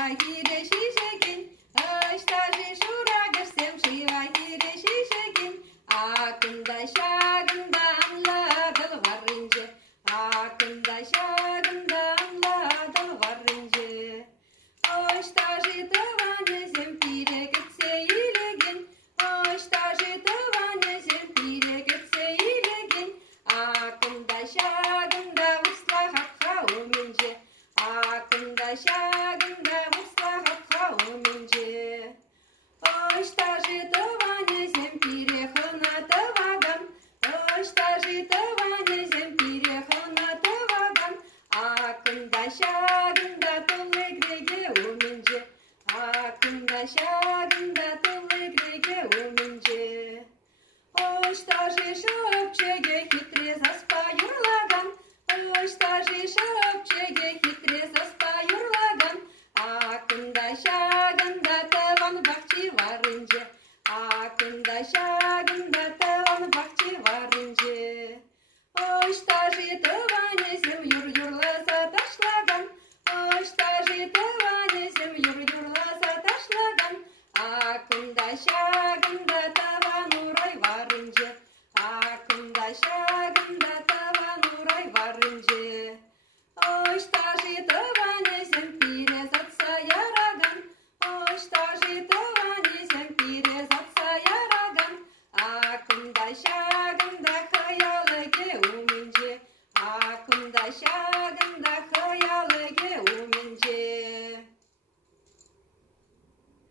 шивай кире шишегин, ыштажи шурагырсем шивай кире шишегин, акында шагында анладыл варынже, акында шагында анладыл варынже. Ыштажи тыванезем пире кетсе илеген, ыштажи тыванезем пире кетсе илеген, акында шагында услахатха уменже, акында шагында услахатха уменже. Ыштажи тыванезем пире хына тываган, ыштажи тыванезем пире хына тываган, акында шагында тулыгреге уменже, акында шагында тулыгреге уменже. Ыштажи шөпчеге хитре заспа юрлаган, ыштажи шөпчеге хитре заспа юрлаган, акында шагында тыван бакчи варынже, акында шагында тыван бакчи варынже. Ыштажи тыван